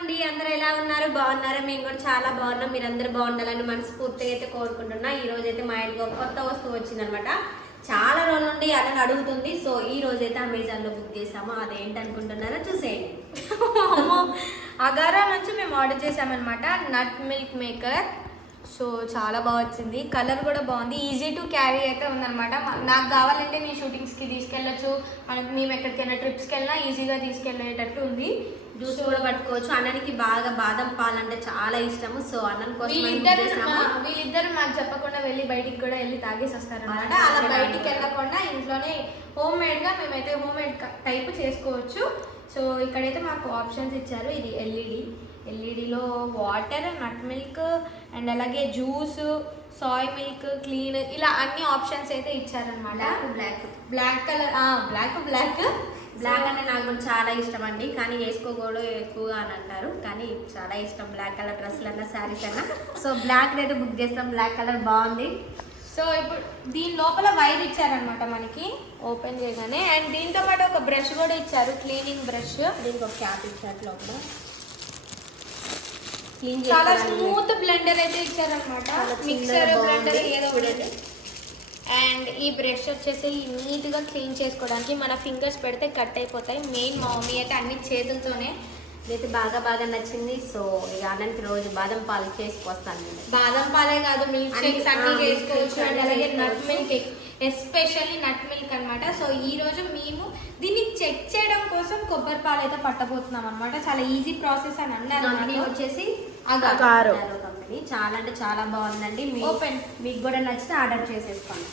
అండి. అందరూ ఎలా ఉన్నారు? బాగున్నారా? మేము కూడా చాలా బాగున్నాం. మీరు అందరూ బాగుండాలని మనస్ఫూర్తిగా అయితే కోరుకుంటున్నా. ఈ రోజు అయితే మా ఇంటికి ఒక కొత్త వస్తువు వచ్చిందనమాట. చాలా రోజుల నుండి అలా అడుగుతుంది. సో ఈ రోజు అయితే అమెజాన్లో బుక్ చేసాము అదేంటి అనుకుంటున్నారో చూసేయండి. అగారా నుంచి మేము ఆర్డర్ చేసామన్నమాట నట్ మిల్క్ మేకర్ సో చాలా బాగా వచ్చింది. కలర్ కూడా బాగుంది. ఈజీ టు క్యారీ అయితే ఉందన్నమాట. మ- నాకు కావాలంటే నేను షూటింగ్స్కి తీసుకెళ్ళచ్చు. మనకి మేము ఎక్కడికైనా ట్రిప్స్కి వెళ్ళినా ఈజీగా తీసుకెళ్ళేటట్టు ఉంది. జ్యూస్ కూడా పట్టుకోవచ్చు. అన్ననికి బాగా బాదం పాలు అంటే చాలా ఇష్టము. సో అన్నం కోసం వీళ్ళిద్దరు. మా- వీళ్ళిద్దరు మాకు చెప్పకుండా వెళ్ళి బయటికి కూడా వెళ్ళి తాగేసి వస్తారన్నమాట ఆ, అలా బయటికి వెళ్ళకుండా ఇంట్లోనే హోమ్ మేడ్గా మేమైతే హోమ్ మేడ్ టైప్ చేసుకోవచ్చు. సో ఇక్కడైతే మాకు ఆప్షన్స్ ఇచ్చారు. ఇది ఎల్ఈడి. ఎల్ఈడిలో వాటర్ నట్ మిల్క్ అండ్ అలాగే జ్యూస్ సాయ్ మిల్క్ క్లీన్ ఇలా అన్ని ఆప్షన్స్ అయితే ఇచ్చారనమాట black black. Colour black black. Black అంటే నాకు కూడా చాలా ఇష్టం అండి. కానీ వేసుకోకూడదు ఎక్కువగా అని అంటారు. కానీ చాలా ఇష్టం బ్లాక్ కలర్ డ్రెస్సులు అన్నా శారీస్ అన్నా. సో బ్లాక్ అయితే బుక్ చేస్తాం. బ్లాక్ కలర్ బాగుంది. సో ఇప్పుడు దీని లోపల వైర్ ఇచ్చారనమాట మనకి ఓపెన్ చేయగానే. అండ్ దీంతో పాటు ఒక బ్రష్ కూడా ఇచ్చారు. Cleaning brush. దీనికి ఒక క్యాప్ ఇచ్చినట్లు లోపల. క్లీన్ చాలా స్మూత్ బ్లెండర్ అయితే ఇచ్చారనమాట మిక్సర్ బ్లెండర్. ఏదో ఒకటి. అండ్ ఈ బ్రష్ వచ్చేసి నీట్గా క్లీన్ చేసుకోవడానికి మన ఫింగర్స్ పెడితే కట్ అయిపోతాయి. మెయిన్ మా మమ్మీ అయితే అన్ని చేతులతోనే ఇదైతే బాగా బాగా నచ్చింది. సో ఇక అన్నకి రోజు బాదం పాలు చేసి పోస్తాను నేను. బాదం పాలే కాదు మిల్క్ షేక్స్ అన్ని చేసుకోవచ్చు అండ్ అలాగే nut. Milk especially nut milk అన్నమాట. సో ఈ రోజు మేము దీన్ని చెక్ చేయడం కోసం కొబ్బరి పాలు అయితే పట్టబోతున్నాం అనమాట చాలా ఈజీ ప్రాసెస్ అని అన్నారు. వచ్చేసి అగారో కంపెనీ చాలా అంటే చాలా బాగుందండి. మీ- Open. మీకు కూడా నచ్చితే ఆర్డర్ చేసేసుకోండి.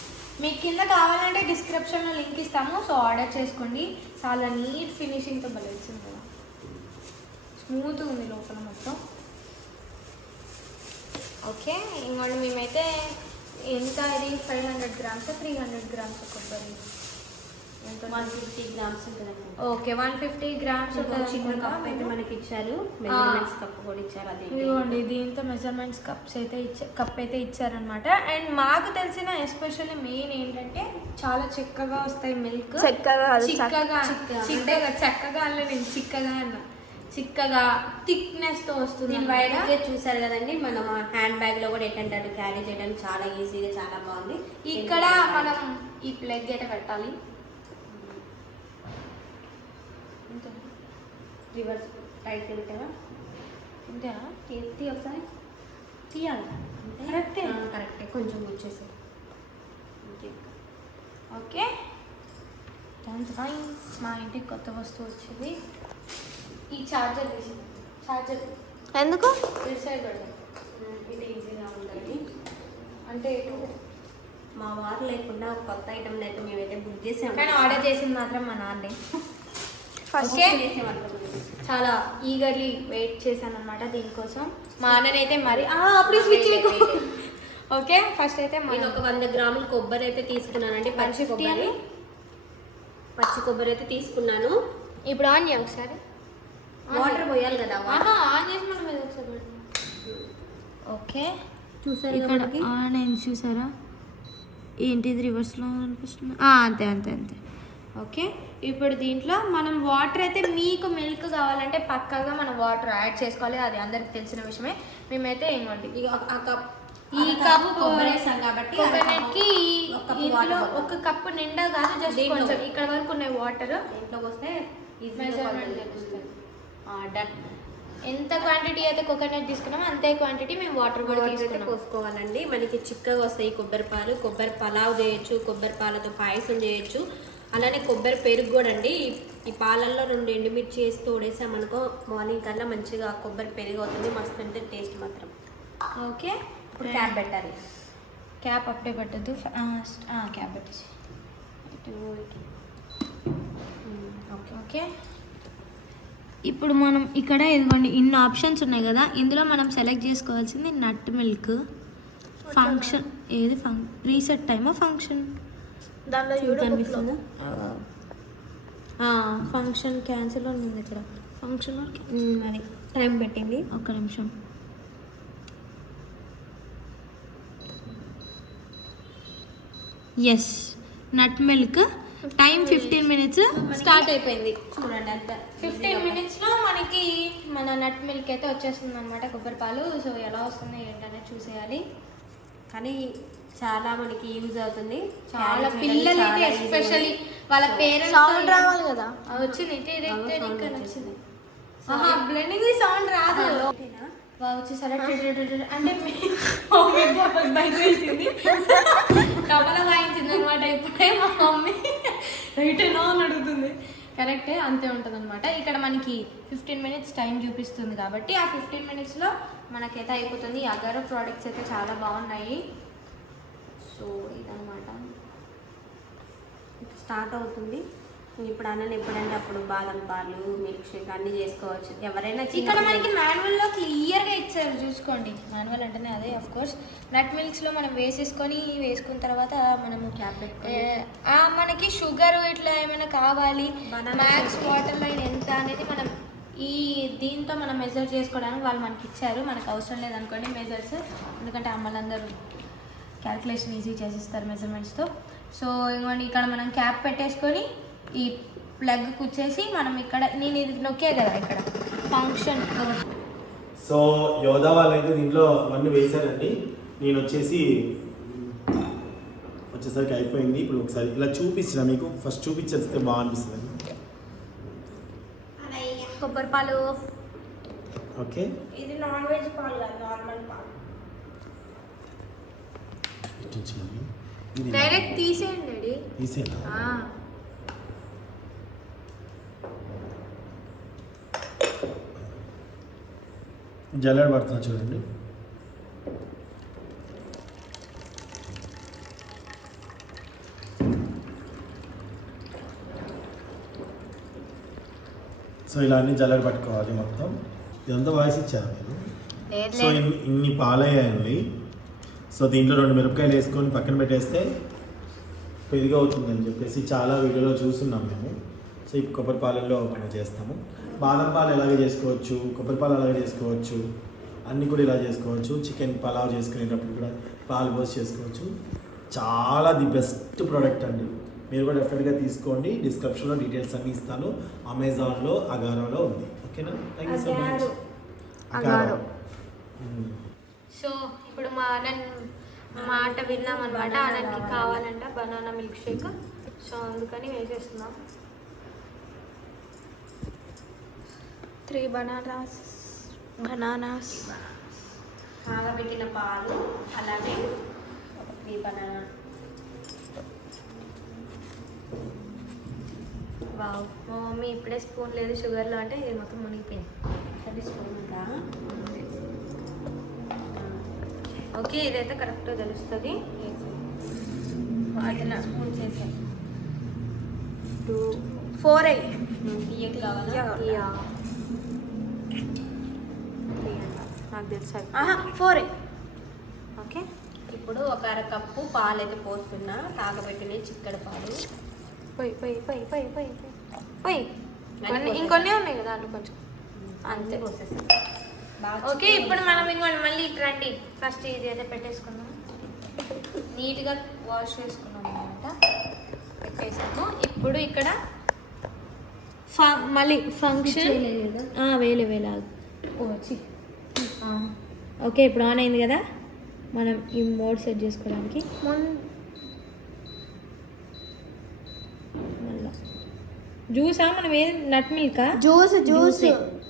మీకు కింద కావాలంటే డిస్క్రిప్షన్లో లింక్ ఇస్తాము. సో ఆర్డర్ చేసుకోండి. చాలా నీట్ ఫినిషింగ్తో భలే వచ్చింది కదా. స్మూత్ ఉంది లోపల మొత్తం. ఓకే ఇంకోటి మేమైతే ఎంత ఇది five hundred grams three hundred grams కొబ్బరి ఎంత వన్ ఫిఫ్టీ గ్రామ్స్ ఉంటుందండి ఓకే వన్ ఫిఫ్టీ గ్రామ్స్ చిన్న కప్ అయితే మనకి ఇచ్చారు. మెజర్మెంట్స్ కప్ కూడా ఇచ్చారు అది ఇదిగోండి దీంతో మెజర్మెంట్స్ కప్స్ అయితే ఇచ్చా కప్ అయితే ఇచ్చారనమాట అండ్ మాకు తెలిసిన ఎస్పెషల్లీ మెయిన్ ఏంటంటే చాలా చిక్కగా వస్తాయి మిల్క్. చెక్కగా చిక్కగా. చిక్కగా. చిక్కగా అనలే నేను చిక్కగా అన్న. చిక్కగా థిక్నెస్తో వస్తుంది అయితే చూసారు కదండి మనం హ్యాండ్ బ్యాగ్లో కూడా ఎట్టంటే క్యారీ చేయడానికి చాలా ఈజీగా చాలా బాగుంది. ఇక్కడ మనం ఈ ప్లగ్ అయితే పెట్టాలి. రివర్స్ రైట్ పెట్టారా అంతేనా ఎత్తి ఒకసారి. తీయాలి. కరెక్టే. కరెక్టే. కొంచెం వచ్చేసి. ఓకే. మా ఇంటికి కొత్త వస్తువు వచ్చింది. ఈ చార్జర్ తీసి చార్జర్ ఎందుకు? ఇది ఈజీగా ఉంటుంది అంటే మా వారు లేకుండా ఒక కొత్త ఐటమ్ అయితే మేమైతే బుక్ చేసాము కానీ ఆర్డర్ చేసింది మాత్రం మా నాన్నే. ఫస్ట్. చాలా ఈగర్లీ వెయిట్ చేశాను అనమాట దీనికోసం. మా అన్ననైతే మరి ఆ, అప్పుడు స్విచ్ ఓకే ఫస్ట్ అయితే నేను మనం ఒక వంద గ్రాముల కొబ్బరి అయితే తీసుకున్నానండి పచ్చి 150 కొబ్బరి. అని? పచ్చి కొబ్బరి అయితే తీసుకున్నాను. ఇప్పుడు ఆన్ చేయ ఒకసారి. వాటర్ పోయాలి కదా ఆహా ఆన్ చేసి మనం. ఓకే. చూసారు ఇక్కడ ఆన్ అయింది చూసారా? ఏంటిది రివర్స్లో అనిపిస్తుంది? ఆ, అంతే అంతే అంతే. ఓకే? ఇప్పుడు దీంట్లో మనం వాటర్ అయితే మీకు మిల్క్ కావాలంటే పక్కాగా మనం వాటర్ యాడ్ చేసుకోవాలి. అది అందరికి తెలిసిన విషయమే. మేమైతే కప్ ఈ ఈ కప్ కప్ కొబ్బరి వేసాం కాబట్టి కోకోనట్కి ఒక కప్పు ఇందులో వాటర్. ఒక కప్పు నిండా కాదు జస్ట్. కొంచెం ఇక్కడ వరకు ఉన్నాయి వాటర్ దీంట్లోకి వస్తే Measurement తెలుస్తుంది. ఎంత క్వాంటిటీ అయితే కోకోనట్ తీసుకున్నామో అంతే క్వాంటిటీ మేము వాటర్ కూడా తీసుకున్నాం. పోసుకోవాలండి. మనకి చిక్కగా వస్తాయి కొబ్బరి పాలు. కొబ్బరి పలావ్ చేయొచ్చు కొబ్బరి పాలతో పాయసం చేయొచ్చు. అలానే కొబ్బరి పెరుగు కూడా అండి. ఈ- పాలల్లో రెండు ఎండుమిర్చి వేసి తోడేసామనుకో మార్నింగ్ కల్లా మంచిగా కొబ్బరి పెరుగు అవుతుంది. మస్తు అంటే టేస్ట్ మాత్రం. ఓకే ఇప్పుడు క్యాప్ పెట్టాలి. క్యాప్ అప్పుడే పెట్టద్దు. క్యాప్ పెట్టేసి. ఓకే ఓకే ఇప్పుడు మనం ఇక్కడ ఇదిగోండి ఇన్ని ఆప్షన్స్ ఉన్నాయి కదా. ఇందులో మనం సెలెక్ట్ చేసుకోవాల్సింది నట్ మిల్క్ ఫంక్షన్ ఏది? ఫంక్ రీసెట్ టైమా ఫంక్షన్ దానిలో కనిపిస్తుందా ఫంక్షన్ క్యాన్సిల్ ఉంది ఇక్కడ. ఫంక్షన్ అది టైం పెట్టింది. ఒక్క నిమిషం. Yes nut milk time fifteen minutes start అయిపోయింది. చూడండి అంత. ఫిఫ్టీన్ మినిట్స్లో మనకి మన నట్ మిల్క్ అయితే వచ్చేస్తుంది అనమాట కొబ్బరి పాలు సో ఎలా వస్తుంది ఏంటనేది చూసేయాలి. కానీ చాలా మనకి యూజ్ అవుతుంది. చాలా పిల్లలు అయితే ఎస్పెషల్లీ. వాళ్ళ పేరెంట్స్ సౌండ్ రావాలి కదా? వచ్చింది. ఇక్కడ. వచ్చింది ఆహా బ్లెండింగ్ సౌండ్ రాదు. అంటే బయట వేసింది కమల వాయించింది అనమాట. ఇప్పుడే మా మమ్మీ రైట్ నో అని అడుగుతుంది. కరెక్టే అంతే ఉంటుంది అనమాట ఇక్కడ మనకి ఫిఫ్టీన్ మినిట్స్ టైం చూపిస్తుంది కాబట్టి ఆ ఫిఫ్టీన్ మినిట్స్లో మనకైతే అయిపోతుంది. అగరో ప్రోడక్ట్స్ అయితే చాలా బాగున్నాయి. సో ఇదనమాట స్టార్ట్ అవుతుంది. ఇప్పుడు అన్నని ఎప్పుడంటే అప్పుడు బాదం పాలు మిల్క్ షేక్ అన్ని చేసుకోవచ్చు. ఎవరైనా ఇక్కడ మనకి మాన్యువల్లో క్లియర్గా ఇచ్చారు చూసుకోండి. మాన్యువల్ అంటేనే అదే ఆఫ్ కోర్స్ నట్ మిల్క్స్లో మనం వేసేసుకొని వేసుకున్న తర్వాత మనము మనకి షుగర్ ఇట్లా ఏమైనా కావాలి? మ్యాక్స్ వాటర్ లైన్ ఎంత అనేది మనం ఈ దీంతో మనం మెజర్ చేసుకోవడానికి వాళ్ళు మనకి ఇచ్చారు. మనకు అవసరం లేదనుకోండి మెజర్స్ ఎందుకంటే అమ్మలందరూ క్యాల్కులేషన్ ఈజీ చేసిస్తారు మెజర్మెంట్స్తో సో ఇంకోండి ఇక్కడ మనం క్యాప్ పెట్టేసుకొని ఈ ప్లగ్ కుచ్చేసి మనం ఇక్కడ నేను ఇది నొక్కే కదా ఇక్కడ ఫంక్షన్ సో యోధా వాళ్ళైతే దీంట్లో అవన్నీ వేశారండి. నేను వచ్చేసి వచ్చేసరికి అయిపోయింది. ఇప్పుడు ఒకసారి ఇలా చూపించిన మీకు ఫస్ట్ చూపించేస్తే బాగా అనిపిస్తుంది కొబ్బరి పాలు. ఓకే. ఇది నాన్ వెజ్ పాలు కాదు నార్మల్ పాలు. ఇది డైరెక్ట్ తీసేయండి తీసేనా జల్లెడ పడుతున్నా చూడండి. సో ఇలా అన్ని జల్లెడ పట్టుకోవాలి మొత్తం. ఇదంతా వాయిస్ ఇచ్చారు మీరు? సో ఇన్ని ఇన్ని పాలయ్యాయండి. సో దీంట్లో రెండు మిరపకాయలు వేసుకొని పక్కన పెట్టేస్తే పెరిగి అవుతుందని చెప్పేసి చాలా వీడియోలో చూస్తున్నాం మేము. సో ఈ కొబ్బరి పాలల్లో మనం చేస్తాము. బాదం పాలు ఎలాగే చేసుకోవచ్చు? కొబ్బరి పాలు అలాగే చేసుకోవచ్చు. అన్నీ కూడా ఇలా చేసుకోవచ్చు. చికెన్ పలావ్ చేసుకునేటప్పుడు కూడా పాలు పోసి చేసుకోవచ్చు. చాలా ది బెస్ట్ ప్రోడక్ట్ అండి. మీరు కూడా డెఫినెట్గా తీసుకోండి. డిస్క్రిప్షన్లో డీటెయిల్స్ అన్నీ ఇస్తాను. అమెజాన్లో అగారోలో ఉంది. ఓకేనా? Thank you so much Agaro. So ఇప్పుడు మా అన్నన్ మాట విన్నాం అనమాట అన్నకి కావాలంట బనానా మిల్క్ షేక్. సో అందుకని వేసేస్తున్నాం. Three bananas bananas. కాగబెట్టిన పాలు అలాగే ఈ బనానా. వావ్. మా మమ్మీ ఇప్పుడే స్పూన్ లేదు షుగర్లో అంటే ఇది మొత్తం మునిగిపోయింది. అది స్పూన్ ఇంకా ఓకే ఇదైతే కరెక్ట్ తెలుస్తుంది. స్పూన్ చేసాను టూ. ఫోర్ అయ్యి నాకు తెలుసు ఫోర్ అయ్యి ఓకే. ఇప్పుడు ఒక అర కప్పు పాలు అయితే పోస్తున్నా. కాగబెట్టిన చిక్కడి పాలు. పోయి పోయి పోయి పోయి పోయి పోయి. ఇంకొన్ని ఉన్నాయి కదా అటు కొంచెం. అంతే. పోసేసాను బాగా ఓకే ఇప్పుడు మనం ఇంకోటి మళ్ళీ ఇటు రండి ఫస్ట్ ఇది అయితే పెట్టేసుకుందాం. నీట్గా వాష్ చేసుకున్నాం అనమాట పెట్టేసాము. ఇప్పుడు ఇక్కడ ఫ- మళ్ళీ ఫంక్షన్ వేలే వేలే. ఓకే ఇప్పుడు ఆన్ అయింది కదా? మనం ఈ మోడ్ సెట్ చేసుకోవడానికి. మళ్ళా. జ్యూసా? మనం ఏది నట్ మిల్కా? జ్యూస్. జ్యూస్.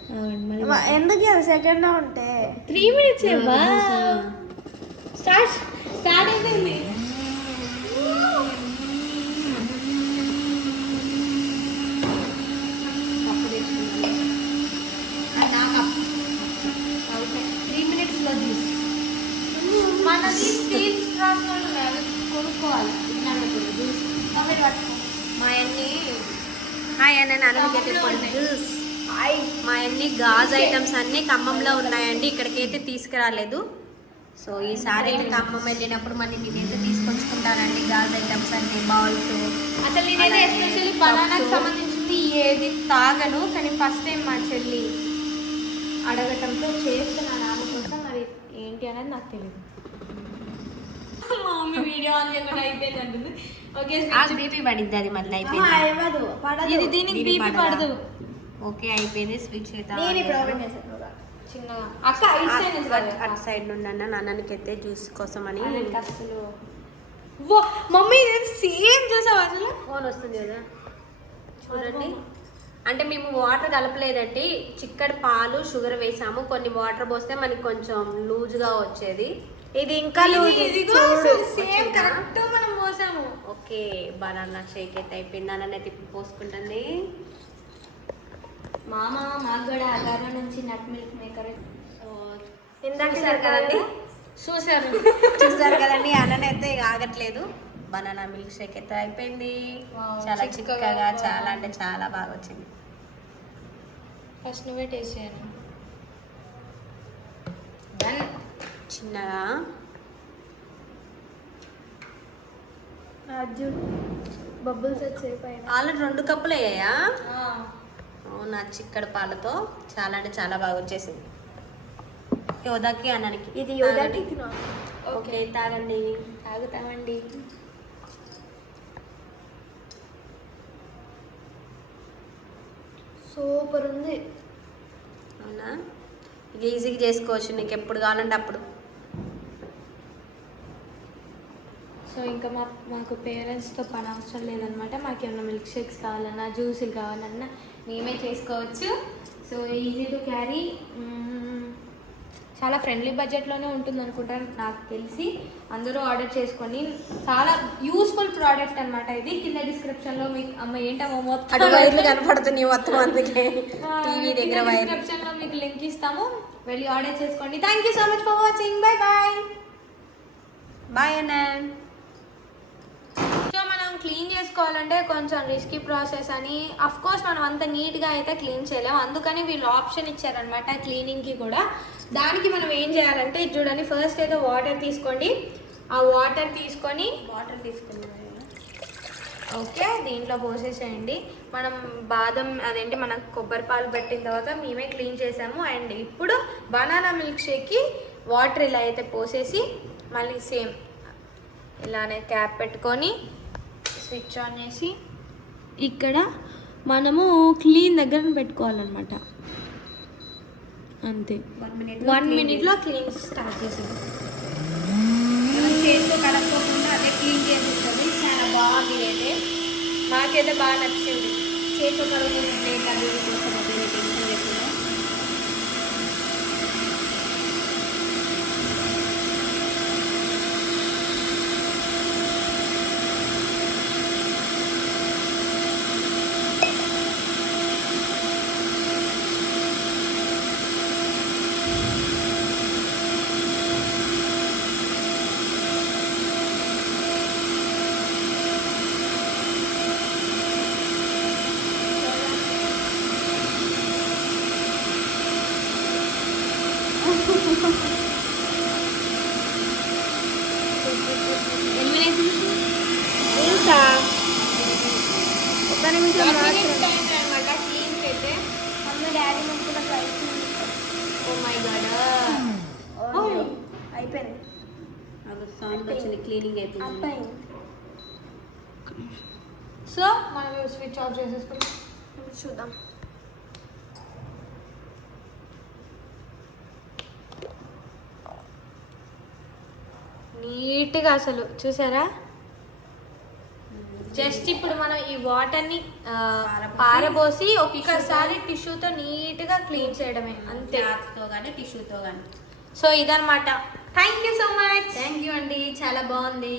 ఎందుకు సెకండ్ ఉంటే? త్రీ మినిట్స్ స్టార్ట్ స్టార్ట్ అయిపోయింది. మనది స్టీల్ స్ట్రాస్ కొనుక్కోవాలి. మా అన్ని హాయ్ అన్న అనగెట్టి జ్యూస్. మా అన్ని గాజు ఐటమ్స్ అన్ని ఖమ్మంలో ఉన్నాయండి. ఇక్కడికైతే తీసుకురాలేదు. సో ఈసారి ఖమ్మం వెళ్ళినప్పుడు మళ్ళీ నేనైతే తీసుకొచ్చుకుంటానండి గాజు ఐటమ్స్ అన్ని బౌల్స్. అసలు నేనైతే ఎస్పెషల్లీ బనానాకి సంబంధించింది ఏది తాగను కానీ ఫస్ట్ టైం మా చెల్లి అడగటంతో చేస్తున్నాను. ఆమె కోసం మరి ఏంటి అనేది నాకు తెలియదు మా మమ్మీ వీడియో ఆన్ చేయకుండా అయిపోయింది అంటుంది. ఓకే బీపీ పడిద్ది అది మళ్ళీ అయిపోయింది. పడదు. ఇది దీనికి బీపీ పడదా? ఓకే అయిపోయింది. స్విచ్ అయితే ఆన్ నేను ఇప్పుడు చేసాను. ఓపెన్ చేశాను చిన్నగా. అక్క ఇటు సైడ్ అటు- సైడ్ నుండి అన్న నాన్నకి అయితే జ్యూస్ కోసం అని అసలు వా మమ్మీ ఇది సేమ్ చూసావా అసలు ఫోన్ వస్తుంది కదా. చూడండి. అంటే మేము వాటర్ కలపలేదండి. చిక్కడి పాలు షుగర్ వేసాము. కొన్ని వాటర్ పోస్తే మనకి కొంచెం లూజ్గా వచ్చేది. ఇది ఇంకా సేమ్? కరెక్ట్ మనం పోసాము. ఓకే బనానా షేక్ అయితే అయిపోయింది. అన్న తిప్పి పోసుకుంటుంది. మామ మాకు కూడా ఆధారం నుంచి నట్ మిల్క్ మేకర్. ఇందాక చూసారు కదండి? చూసారు చూసారు కదండి? అన్నని అయితే ఇక ఆగట్లేదు. బనానా మిల్క్ షేక్ అయితే అయిపోయింది. చాలా చిక్కగా. చాలా అంటే చాలా బాగా వచ్చింది. ఫస్ట్ నువ్వే టేస్ట్ చేయను చిన్నగా. రాజు బబుల్స్ వచ్చాయి పైన. ఆల్రెడీ రెండు కప్పులు అయ్యాయా? అవునా చిక్కడి పాలతో చాలా అంటే చాలా బాగా వచ్చేసింది. యోధాకి అన్నానికి. ఇది యోధాకి ఓకే తాగండి. తాగుతామండి. సూపర్ ఉంది. అవునా? ఇక ఈజీగా చేసుకోవచ్చు నీకు ఎప్పుడు కావాలంటే అప్పుడు. సో ఇంకా మా మాకు పేరెంట్స్తో పని అవసరం లేదనమాట. మాకు ఏమైనా మిల్క్ షేక్స్ కావాలన్నా జ్యూసులు కావాలన్నా మేమే చేసుకోవచ్చు. సో ఈజీ టు క్యారీ చాలా ఫ్రెండ్లీ బడ్జెట్లోనే ఉంటుంది అనుకుంటాను నాకు తెలిసి. అందరూ ఆర్డర్ చేసుకొని చాలా యూస్ఫుల్ ప్రోడక్ట్ అనమాట ఇది. కింద డిస్క్రిప్షన్లో మీకు అమ్మ ఏంటమ్మా అటు వైర్లు మొత్తం కనపడుతున్నాయి మొత్తం అందుకే. టీవీ దగ్గర డిస్క్రిప్షన్లో మీకు లింక్ ఇస్తాము. వెళ్ళి ఆర్డర్ చేసుకోండి. Thank you so much for watching bye bye bye అన్న క్లీన్ చేసుకోవాలంటే కొంచెం రిస్కీ ప్రాసెస్ అని. అఫ్ కోర్స్ మనం అంత నీట్గా అయితే క్లీన్ చేయలేము అందుకని వీళ్ళు ఆప్షన్ ఇచ్చారనమాట క్లీనింగ్కి కూడా. దానికి మనం ఏం చేయాలంటే ఇది చూడండి ఫస్ట్ అయితే వాటర్ తీసుకోండి. ఆ వాటర్ తీసుకొని వాటర్ తీసుకున్నాను ఓకే దీంట్లో పోసేసేయండి. మనం బాదం అదేంటి మనం కొబ్బరి పాలు పెట్టిన తర్వాత మేమే క్లీన్ చేసాము. అండ్ ఇప్పుడు బనానా మిల్క్ షేక్కి వాటర్ ఇలా అయితే పోసేసి మళ్ళీ సేమ్ ఇలానే క్యాప్ పెట్టుకొని స్విచ్ ఆన్ చేసి ఇక్కడ మనము క్లీన్ దగ్గర పెట్టుకోవాలన్నమాట. అంతే. వన్ మినిట్ వన్ మినిట్లో క్లీన్ స్టార్ట్ చేసేది చేతితో కడక్కోకుండా అదే క్లీన్ చేసేస్తుంది. చాలా బాగుంది అయితే నాకైతే బాగా నచ్చింది. చేతితో కడుగుతుంది ప్లేట్ అది ఇది కోసం అది ఇది టెన్షన్ లేకుండా ఎన్ని మినిట్స్ ఇంకా ఒక నిమిషం మాత్రం అనమాట క్లీన్ అయితే మమ్మీ డాడీ నుంచి కూడా ట్రై ఓ మై నిమిషం అయిపోయింది సౌండ్ వచ్చింది క్లీనింగ్ అయిపోయింది సో మనం స్విచ్ ఆఫ్ చేసేసుకుందాం చూద్దాం నీట్గా అసలు చూసారా? జస్ట్ ఇప్పుడు మనం ఈ వాటర్ని పారబోసి, ఒక్కసారి టిష్యూతో నీట్గా క్లీన్ చేయడమే అంతే. కానీ టిష్యూతో కానీ సో ఇదన్నమాట. Thank you so much thank you అండి చాలా బాగుంది.